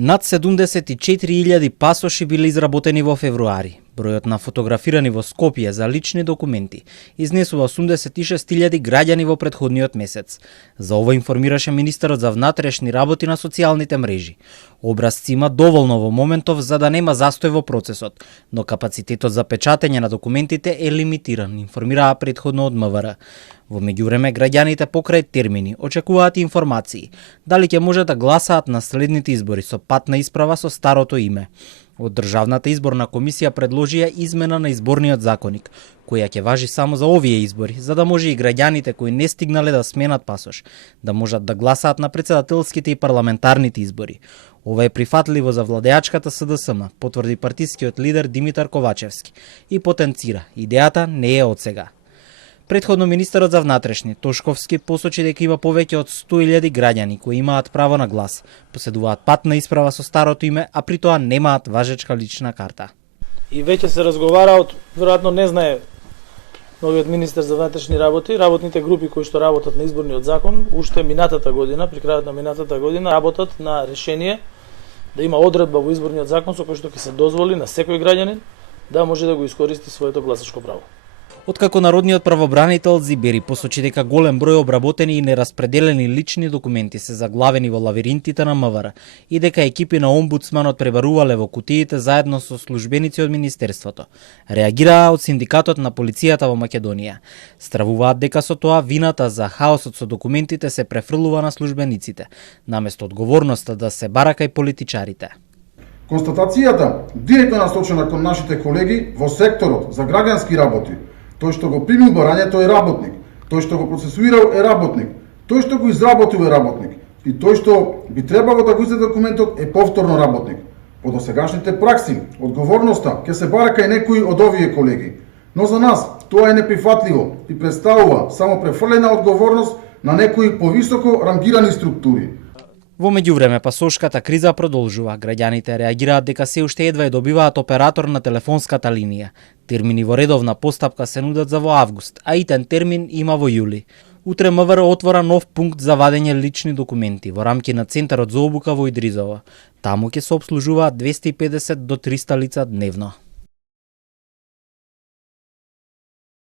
Над 74.000 пасоши биле изработени во февруари. Бројот на фотографирани во Скопје за лични документи изнесува 86.000 граѓани во претходниот месец. За ова информираше министерот за внатрешни работи на социјалните мрежи. Образци има доволно во моментов за да нема застој во процесот, но капацитетот за печатење на документите е лимитиран, информираа претходно од МВР. Во меѓувреме, граѓаните покрај термини очекуваат информации дали ќе може да гласаат на следните избори со патна исправа со старото име. Од Државната изборна комисија предложија измена на изборниот законник, која ќе важи само за овие избори, за да може и граѓаните кои не стигнале да сменат пасош, да можат да гласаат на претседателските и парламентарните избори. Ова е прифатливо за владеачката СДСМ, потврди партискиот лидер Димитар Ковачевски и потенцира, идејата не е од сега. Претходно министерот за внатрешни Тошковски посочи дека има повеќе од 100.000 граѓани кои имаат право на глас, поседуваат патна исправа со старото име, а при тоа немаат важечка лична карта. И веќе се разговара веројатно не знае новиот министер за внатрешни работи, работните групи кои што работат на изборниот закон, уште минатата година, при крајот на минатата година, работат на решение да има одредба во изборниот закон со кој што ќе се дозволи на секој граѓанин да може да го искористи своето гласачко право. Откако народниот правобранител Зибери посочи дека голем број обработени и нераспределени лични документи се заглавени во лавиринтите на МВР и дека екипи на омбудсманот пребарувале во кутиите заедно со службеници од министерството, реагираа од синдикатот на полицијата во Македонија. Стравуваат дека со тоа вината за хаосот со документите се префрлува на службениците, наместо одговорноста да се бара кај политичарите. Констатацијата директно насочена кон нашите колеги во секторот за граѓански работи. Тој што го примил барањето е работник, тој што го процесуирал е работник, тој што го изработил е работник и тој што би требало да го издаде документот е повторно работник. По досегашните пракси, одговорноста ќе се бара кај некои од овие колеги, но за нас тоа е неприфатливо и представува само префрлена одговорност на некои повисоко рангирани структури. Во меѓувреме пасошката криза продолжува. Граѓаните реагираат дека се уште едва ја добиваат оператор на телефонската линија. Термини во редовна постапка се нудат за во август, а итен термин има во јули. Утре МВР отвора нов пункт за вадење лични документи во рамки на Центарот за обука во Идризово. Таму ќе се обслужуваат 250 до 300 лица дневно.